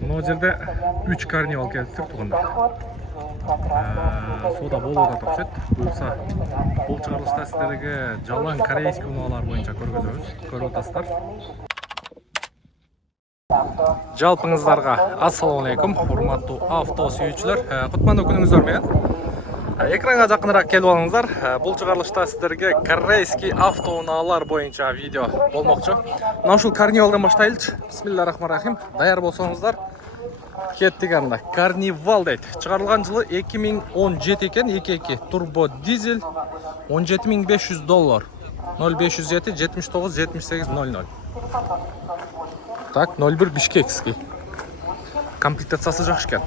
Мына жерде 3 карнивал келиптир тугундар. Сода болуп атат окшойт. Буюрса, бул чыгарылышта сиздерге жалаң корейский унаалар боюнча көргөзөбүз. Көрүп атасыздар. Жалпыңыздарга ассаламу алейкум, урматтуу авто сүйүүчүлөр. Кутмандуу күнүңүздөр менен. Экранга жакыныраак келип алыңыздар. Бул чыгарылышта сиздерге корейский авто унаалар боюнча видео болмокчу. Мына ушул карнивалдан баштайлычы. Бисмиллахиррахманиррахим. Даяр болсоңуздар, кеттик анда. Карнивал дейт. Чыгарылган жылы 2017 экен, 2.2 турбо дизель, $17500. 0507 79 78 00. Так, 01 Бишкекский. Комплектациясы жакшы экен.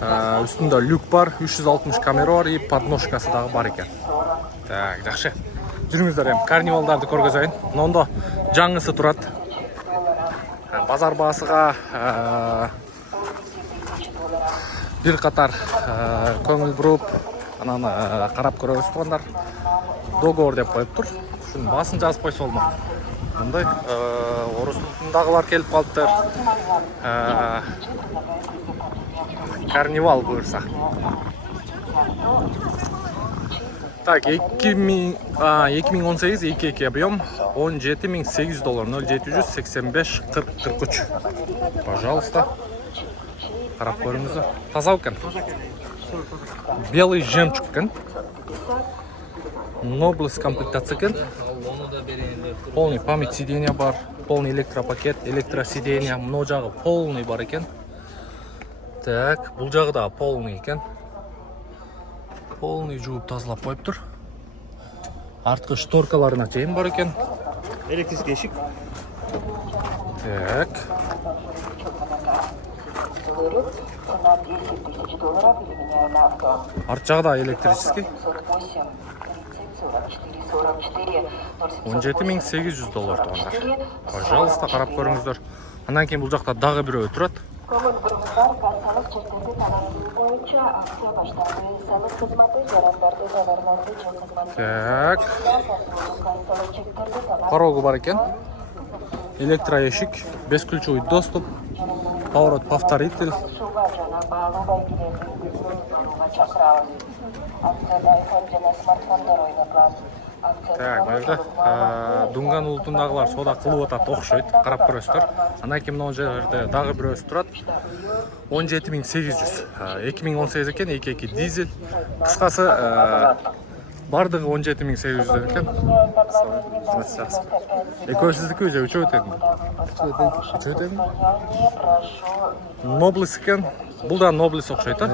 Үстүндө люк бар, 360 камера бар и подножкасы дагы бар экен. Так, жакшы. Жүрүңүздөр, эми карнивалдарды көргөзөйүн. Мондо жаңысы турат. Базар баасыга бир катар көңүл буруп, анан карап көрөбүз туугандар. Договор деп коюптур. Ушунун баасын жазып койсо болмок. Мындай орустундагылар келип калыптыр. Карнивал буюрса. Так, 2018 2.2 объем, $17800, 0785 40 43. Пожалуйста. Карап көрүңүздөр. Таза экен. Белый жемчуг экен. Nobles комплектация экен. Полный память сиденья бар, полный электропакет, электросиденья, мына жагы полный бар экен. Так, бул жагы да полный экен. Полный жууп тазалап коюптур. Арткы шторкаларына чейин бар экен. Электрический эшик. Так. Арт жагы да электрический. $17800 туугандар. Пожалуйста, карап көрүңүздөр. Андан кийин бул жакта дагы бирөө турат. Так. Порогу бар экен. Электроэшик, бесключевой доступ, поворот повторитель. Так, мына Дунган улутундагылар сода кылып атат окшойт, карап көрөсүздөр. Андан кийин мына жерде дагы бирөөсү турат. 17800. 2018 экен, 2.2 дизель. Кыскасы бардыгы 17800 экен. Экөө сиздики же үчөө өтөдү? Үчөө өтөдү. Nobles экен. Бул да Nobles окшойт, а?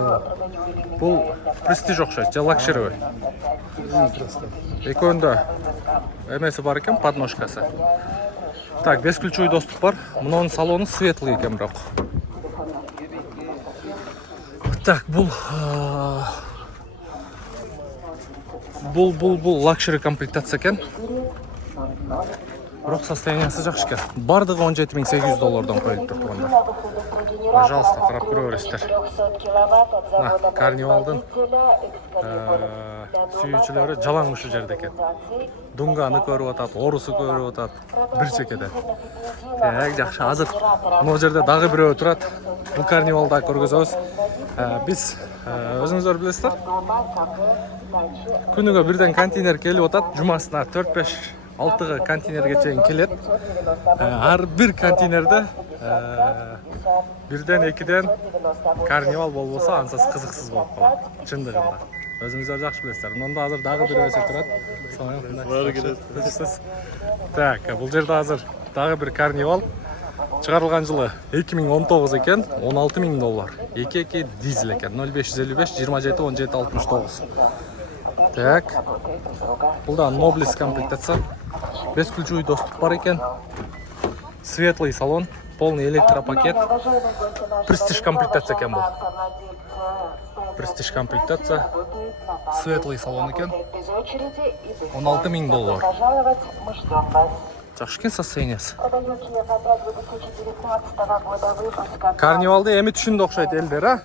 Бул Prestige окшойт, же Luxury. Экөөндө эмеси бар экен, подножкасы. Так, бесключевой доступ бар. Мунун салону светлый экен бирок. Так, бул Luxury комплектация экен. Бирок состояниясы жакшы экен. Бардыгы $17800 коюлуптур туугандар. Пожалуйста, карап көрөбүздөр. Мына карнивалдын сүйүүчүлөрү жалаң ушул жерде экен. Дунганы көрүп атат, орусу көрүп атат, бир чекеде. Так, жакшы. Азыр мына жерде дагы бирөө турат. Бул карнивалда көргөзөбүз. Биз өзүңүздөр билесиздер. Күнүгө бирден контейнер келип атат. Жумасына 4-5-6 контейнерге чейин келет. Ар бир контейнерде бирден экиден карнивал болбосо ансыз кызыксыз болуп калат. Чындыгында. Өзүңүздөр жакшы билесиздер. Мында азыр дагы бирөөсү турат. Так, бул жерде азыр дагы бир карнивал. Чыгарылган жылы 2019 экен, $16000. 2.2 дизель экен, 0555 27 17 69. Так. Бул да Nobles комплектация. Бесключевой доступ бар экен. Светлый салон, полный электропакет. Prestige комплектация экен бул. Prestige комплектация. Светлый салон экен. $16000. Жакшы экен состояниясы. Карнивалды эми түшүндү окшойт элдер, а?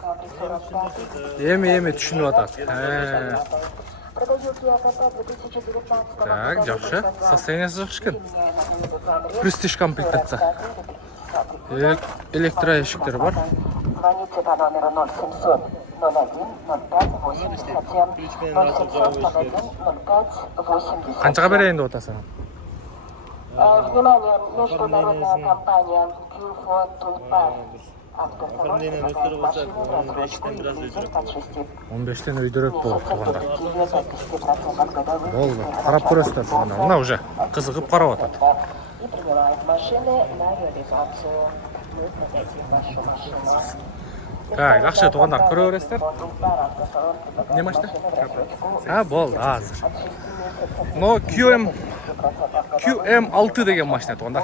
Эми түшүнүп атат. Так, жакшы. Состояниясы жакшы экен. Prestige комплектация. электроэшиктер бар. Звоните по номеру 0700 01 05 87 0701 05 80. Қаншаға берейін деп отырсың? Внимание, международная компания Q4 Tulpan. Оформление өздері болса, 15-тен біраз өздірек. 15-тен өйдірек болып тұрғанда. Болды, қарап көресіздер тұрғанда. Мына уже қызығып қарап атады. И принимает машины на реализацию. Нужно зайти в вашу машину. Так, жақсы туғандар көре бересіздер. Не машина? Болды, азыр. Но QM6 деген машина туғандар.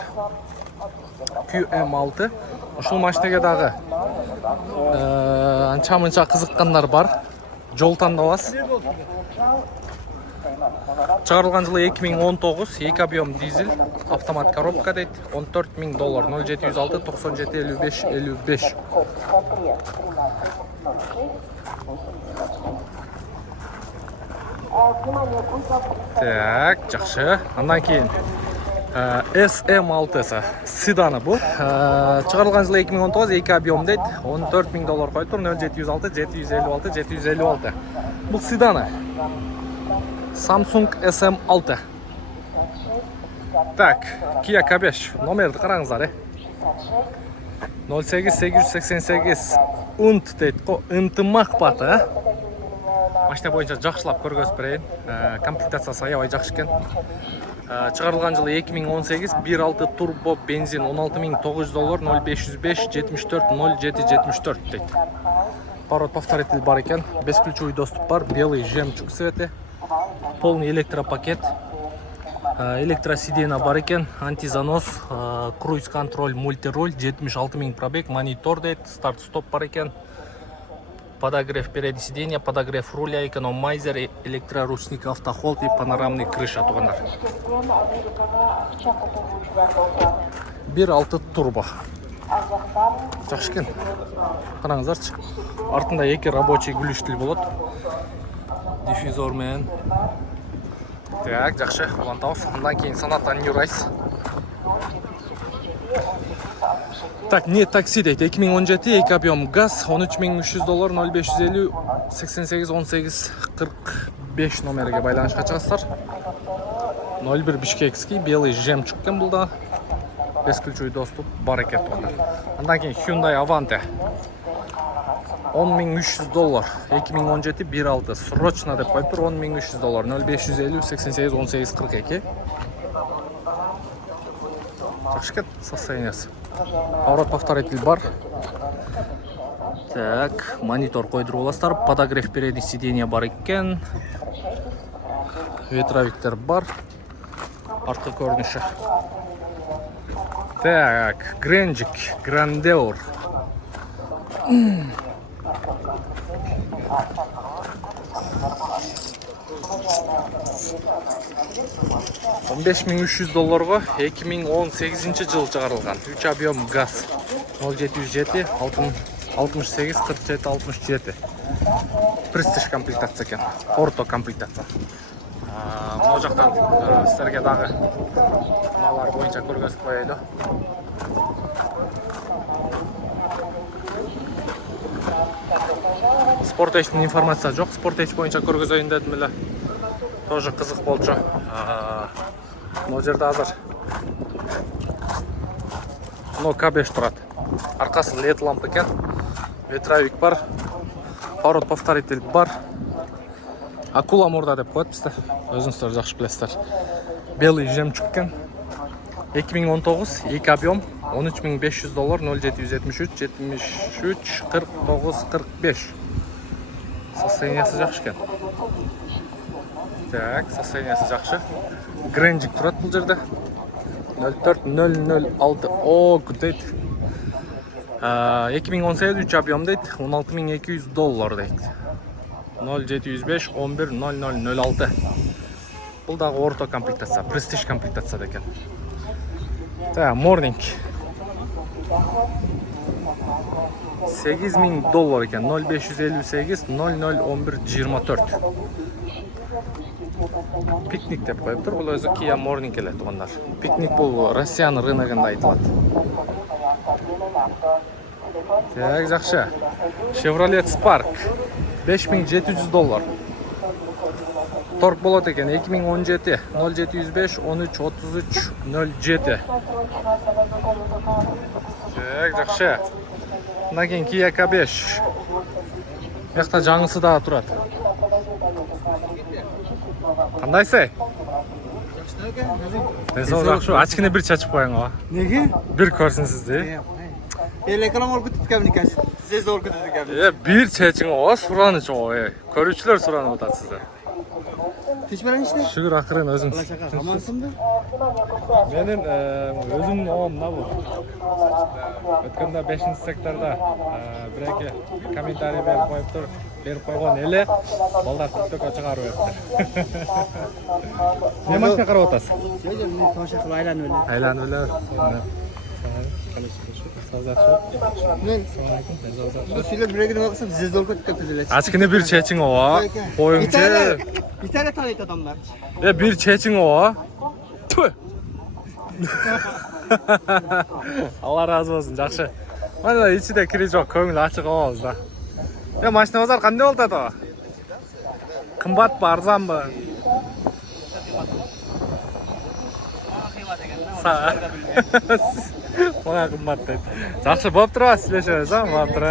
QM6. Ушул машинеге дагы анча-мынча кызыккандар бар. Жол тандабас. Чыгарылган жылы 2019, 2 объем дизель, автомат коробка дейт, $14,000, 0706 97 55 55. Так, жақсы. Андан кейін SM6 седаны бұл. Чыгарылган жылы 2019, 2 объем дейт, $14,000 қойып тұр, 0706 756 756. Бұл седаны. Samsung SM6. Так, Kia K5 номерді қараңыздар. 08888 ұнт дейді қо, ұнтымақ баты. Машина бойынша жақшылап көргөзіп берейін. Комплектациясы аябай жақсы екен. Чыгарылган жылы 2018, 1.6 турбо бензин, $16,900, 0505 74 07 74 дейді. Поворот повторитель бар екен, бесключевой доступ бар, белый жемчуг цветі. Полный электропакет, электросиденье бар екен, антизанос, круиз-контроль, мультироль, 76,000 пробег, монитор дейт, старт-стоп бар екен, подогрев переднего сиденья, подогрев руля, экономайзер, электроручник, автохолд и панорамный крыша туғандар. 1.6 турбо. Жақсы екен. Қараңыздаршы. Артында 2 рабочий глюштіль болады. Диффузор мен. Так, жақсы. Улантауыз. Ондан кейін Sonata New Rise. Так, не такси дейді. 2017, 2 объем газ, $13,300, 0550 88 18 45 номерге байланышқа шығасыздар. 01 Бишкекский, белый жемчугкен бұлда. Бесключевой доступ бар екен туғандар. Ондан кейін Hyundai Avante. $10,300, 2017 1.6 срочно деп қойып тұр, $10,300, 0550 88 18 42. Жақсы екен состояниесі. Поворот повторитель бар. Так, монитор қойдырып аласыздар, подогрев передний сиденье бар екен. Ветровиктер бар. Артқы көрініші. Так, Гренджик, Грандеур. 15,300 2018 жыл шығарылған. 3 объем газ. 0707 68 47 67. Престиж комплектация екен. Орто комплектация. Мына жақтан сіздерге дағы мыналар бойынша көргізіп қояйды. Спортечтің информация жоқ. Спортеч бойынша көргізейін дедім әлі. Тоже қызық болды. Мына жерде азыр К5 тұрады. Арқасы LED лампы екен. Ветровик бар. Поворот повторитель бар. Акула морда деп қояды бізде. Өзіңіздер жақсы білесіздер. Белый жемчуг екен. 2019, 2 объем, $13,500, 0773 73 49 45. Состояниесі жақсы екен. Так, состояниесі жақсы. Гренджик тұрады бұл жерде. 04 006. О, күтейді. 2018 3 объем дейді. $16,200 дейді. 0705 11 0006. Бұл дағы орто комплектация, престиж комплектация екен. Так, Morning. $8,000 екен. 0558 0011 24. Пикник деп қойып тұр. Бұл өзі Kia Morning келеді туғандар. Пикник бұл Россияның рыногында айтылады. Так, жақсы. Chevrolet Spark $5700. Торг болады екен 2017 0705 13 33 07. Так, жақсы. Мына кейін Kia K5. Мақта жаңысы да тұрады. Қандайсың? Жақсы. Ачкіне бір чачып қойың ға. Неге? Bir көрсін сізді. Электром ор күтіп кәбін кәсі. Сіз ор күтіп кәбін. Bir чачың ға, сұраны жоғы. Көрушілер сұраны отады сізді. Түш берен іште? Шүгір ақырын өзің. Амансың ба? Менің өзімнің оғым мына бұл. Өткенде 5-ші секторда бір-екі комментарий беріп қойған еле балдар тіктөкке шығарып өтті. Не машина қарап отырсың? Жоқ, мен тамаша қылып айланып өлі. Айланып өлі. Мен сөйлеп бірегінің оқысам, сіз ор күтіп кәбін. Ачкine bir çeçin ova. Koyunca. İtalya tanıydı adamlar. Bir çeçin ova. Tüh. Allah razı olsun, жақсы. Mana içi de kiri жоқ, көңіл ашық ауызда. Машина базар қандай болды еді? Қымбат па, арзан ба? Маған қымбат дейді. Жақсы болып тұр, сөйлесеміз, болып тұр.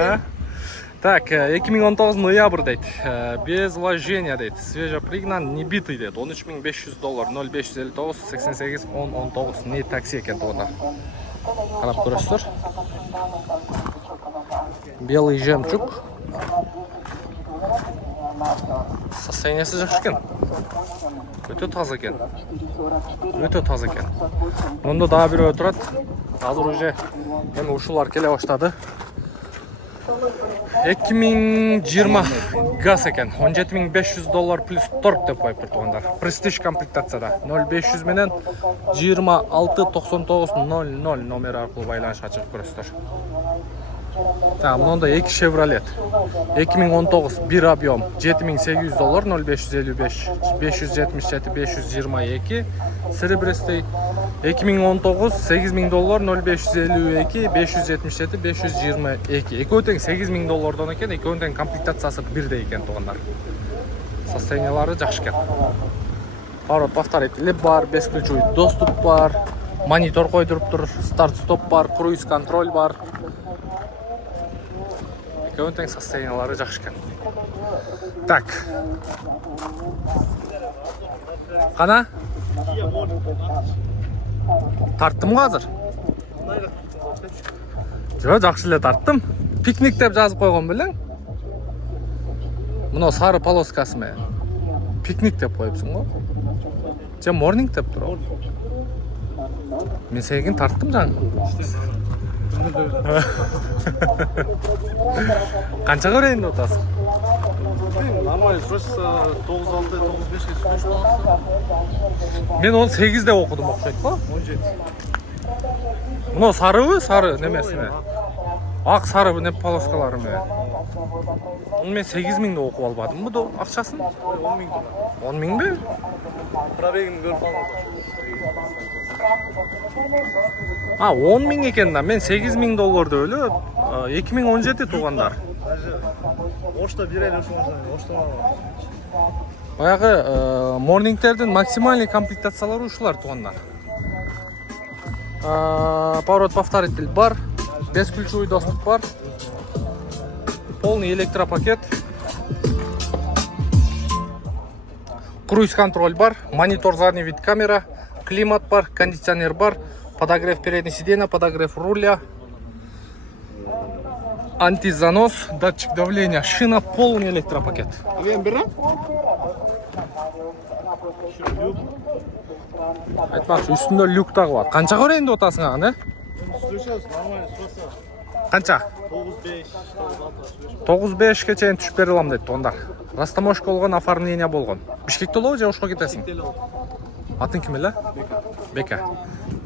Так, 2019 ноябрь дейді. Без вложения дейді. Свежепригнан, не битый дейді. $13500, 0559 88 1019. Не такси екен туғандар. Қарап көресіздер. Белый жемчуг. Состояниесі жақсы екен. Өте таза екен. Өте таза екен. Мұнда да біреу тұрады. Қазір уже мен ушулар келе баштады. 2020 газ екен. $17500 плюс торг деп қойып тұр туғандар. Prestige комплектацияда. 0500 менен 269900 номер арқылы байланышқа шығып көресіздер. Мұнда 2 Chevrolet 2019 bir объем $7800 0555 577 522 серебристый 2019 $8000 0552 577 522 екеуі тең $8000 екен, екеуі тең комплектациясы бірдей екен туғандар. Состояниялары жақсы екен. Поворот повторитель бар, бесключевой доступ бар, монитор қойдырып тұр, старт-стоп бар, круиз контроль бар. Екеуі тең состояниялары жақсы екен. Так. Қана? Тарттым қазір? Жоқ, жақшылы тарттым. Пикник деп жазып қойған білің? Мұнау сары полоскасы ме? Пикник деп қойыпсың ғой? Же морнинг деп тұр. Мен сәйген тарттым жаң. Қанша көрейін отасың? Нормально, срочно 9-6-9-5-ке сүреш боласың. Мен оны 8-де оқыдым оқшайды ба? 17. Мұнау сары ө? Сары немесі ме? Ақ сары не полоскалары ме? Оны мен 8000-де оқып албадым бұды ақшасын? 10.000 доллар. 10.000 бе? Пробегін көріп алып. 10.000 екен да, мен $8000 өлі 2017 туғандар. Орышта бір айлы орышта Баяғы морнингтердің максимальный комплектациялары ушылар туғандар. Поворот повторитель бар, бесключевой доступ бар, полный электропакет, круиз контроль бар, монитор задний вид камера, климат бар, кондиционер бар, подогрев передней сиденья, подогрев руля, антизанос, датчик давления, шина, полный электропакет. Мен бірі? Айтмақшы, үстінде люк тағы бар. Қанша көрейінді отасың ағын, ә? Сүрешеміз, нормально сүресі. Қанша? 9-5-ке чейін түшіп бере алам дейді туғандар. Растамошка болған, оформление болған. Бішкекте олау, же ошқа кетесің? Атын кім елі? Бека.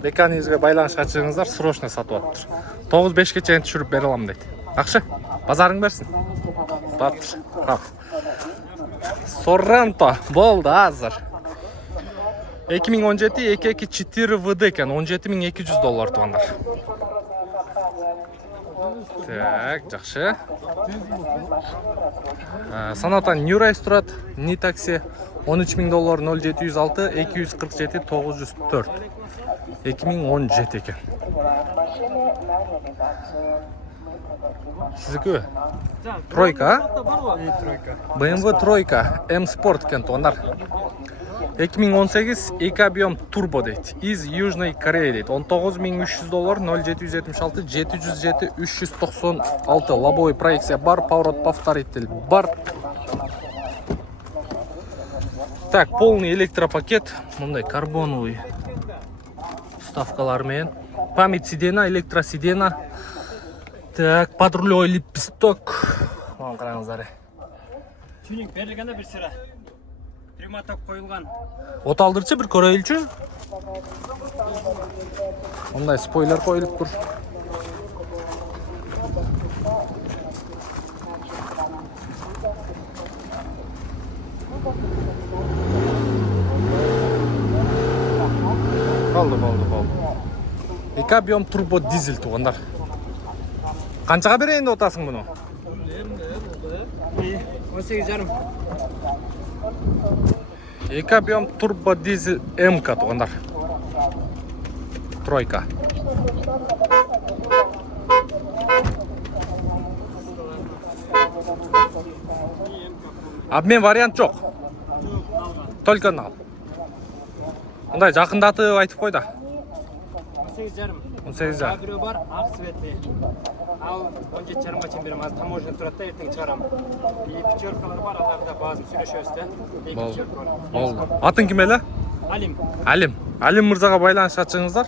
Бека негізге байланышқа шығыңыздар, срочно сатып атыр. 9-5-ке чейін түшіріп бере алам дейді. Ақшы, базарың берсін. Баттыр. Sorrento болды азыр. 2017 224 VD екен, $17200 туғандар. Так, жақсы. Санатан New Race тұрады, Ni Taxi $13.000 0706 247 904. 2017 екен. Сіздікі? Тройка, BMW Тройка, M-Sport екен туғандар. 2018 2 объем турбо дейді. Из Южной Кореи дейді. $19.300 0776 707 396. Лобовой проекция бар, поворот повторитель бар. Так, полный электропакет. Мындай карбоновый вставкалармен. Память сидена, электросидена. Так, подрулевой лепесток. Оған қараңыздар. Тюнинг берілгенде бір сірі. Приматап қойылған. От алдырчы бір көрөйлчү. Мындай спойлер қойылып тұр. Болды. 2 объем турбо дизель туғандар. Қаншаға берейін деп отасың бұны? 18,5. 2 объем турбо дизель МК туғандар. Тройка. Обмен вариант жоқ. Только нал. Ондай жақындатып айтып қойды. 18,5. 18,5. Біреу бар, ақ светлі. Ал 17,5-ға чейін берем. Азыр таможня тұрады да, ертең шығарамын. И пятеркалар бар, аларда базын сөйлешеміз де. Болды. Атың кім әлі? Алим. Алим мырзаға байланысқа шығыңыздар.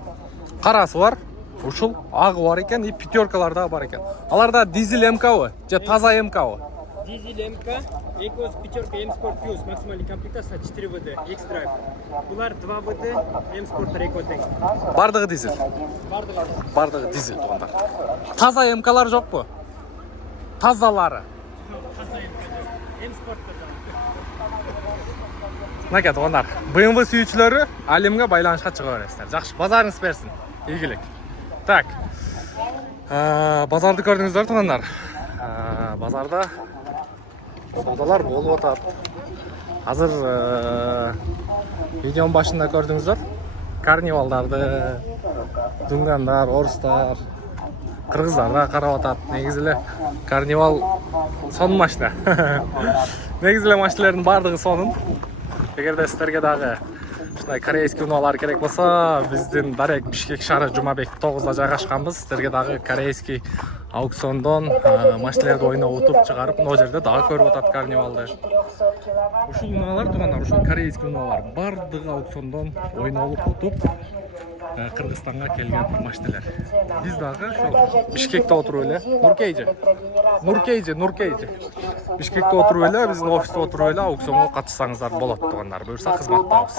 Қарасы бар, ушыл, ағы бар екен, и пятеркаларда бар екен. Аларда дизель МК-ы, же таза МК-ы. Дизель МК, Экос пятерка M-Sport Plus, максимальный комплектация 4 ВД, X-Drive. Бұлар 2 ВД, M-Sport Рекотен. Бардығы дизель. Бардығы дизель туғандар. Таза МК-лар жоқ бұ? Тазалары. M-Sport Наке туғандар, BMW сүйіншілері Алимге байланышқа шыға бересіздер. Жақшы, базарыңыз берсін. Игілік. Так, базарды көрдіңіздер туғандар. Базарда саудалар болып отыр. Азыр видеоның башында көрдіңіздер. Карнивалдарды, дүнгандар, орыстар, қырғыздар да қарап отыр. Негізілі карнивал сон машина. Негізілі машиналардың бардығы сонын. Егерде сіздерге дағы корейский уналар керек болса, біздің Дарек Бишкек шары Жұмабек 9-да жайғашқанбыз. Сіздерге дағы корейский аукциондон машиналарды ойнап ұтып шығарып, мына жерде дағы көріп отады карнивалды. Ушул уналар туғандар, ушул корейский уналар бардығы аукциондон ойналып ұтып Қырғызстанға келген машиналар. Біз дағы Бишкекте отырып эле, Нуркейжи. Бишкекте отырып эле, биздин офисте отырып эле аукционго катышсаңыздар болот туғандар. Буюрса кызматтабыз.